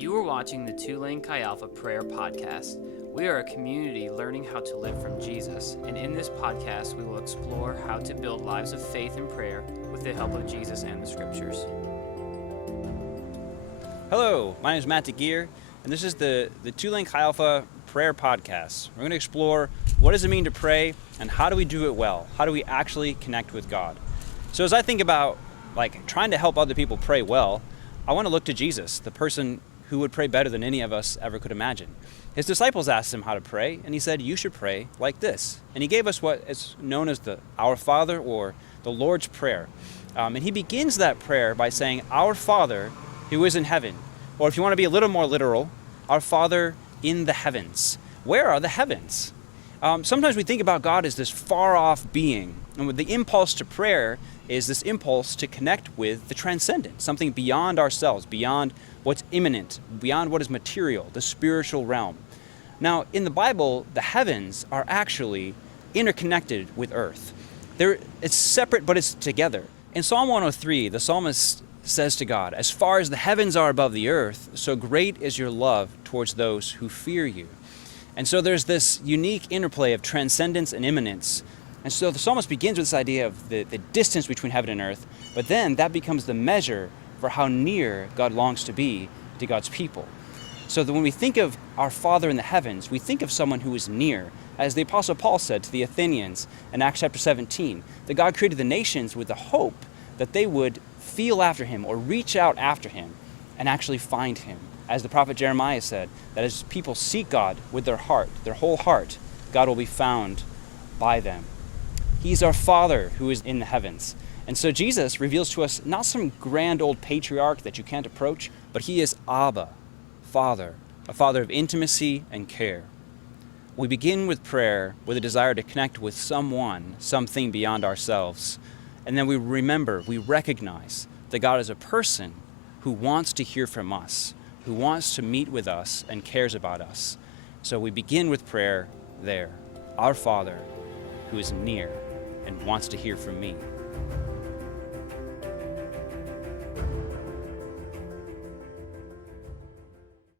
You are watching the Tulane Chi Alpha Prayer Podcast. We are a community learning how to live from Jesus, and in this podcast we will explore how to build lives of faith and prayer with the help of Jesus and the Scriptures. Hello, my name is Matt DeGier, and this is the Tulane Chi Alpha Prayer Podcast. We're going to explore what does it mean to pray, and how do we do it well? How do we actually connect with God? So as I think about trying to help other people pray well, I want to look to Jesus, the person who would pray better than any of us ever could imagine. His disciples asked him how to pray, and he said, you should pray like this. And he gave us what is known as the Our Father, or the Lord's Prayer. And he begins that prayer by saying, Our Father who is in heaven. Or if you want to be a little more literal, Our Father in the heavens. Where are the heavens? Sometimes we think about God as this far-off being. And the impulse to prayer is this impulse to connect with the transcendent, something beyond ourselves, beyond what's immanent, beyond what is material, the spiritual realm. Now, in the Bible, the heavens are actually interconnected with earth. It's separate, but it's together. In Psalm 103, the psalmist says to God, as far as the heavens are above the earth, so great is your love towards those who fear you. And so there's this unique interplay of transcendence and immanence. And so the psalmist begins with this idea of the distance between heaven and earth, but then that becomes the measure for how near God longs to be to God's people. So that when we think of our Father in the heavens, we think of someone who is near. As the Apostle Paul said to the Athenians in Acts chapter 17, that God created the nations with the hope that they would feel after him or reach out after him and actually find him. As the prophet Jeremiah said, that as people seek God with their heart, their whole heart, God will be found by them. He's our Father who is in the heavens. And so Jesus reveals to us not some grand old patriarch that you can't approach, but he is Abba, Father, a Father of intimacy and care. We begin with prayer with a desire to connect with someone, something beyond ourselves. And then we recognize that God is a person who wants to hear from us, who wants to meet with us and cares about us. So we begin with prayer there. Our Father who is near and wants to hear from me.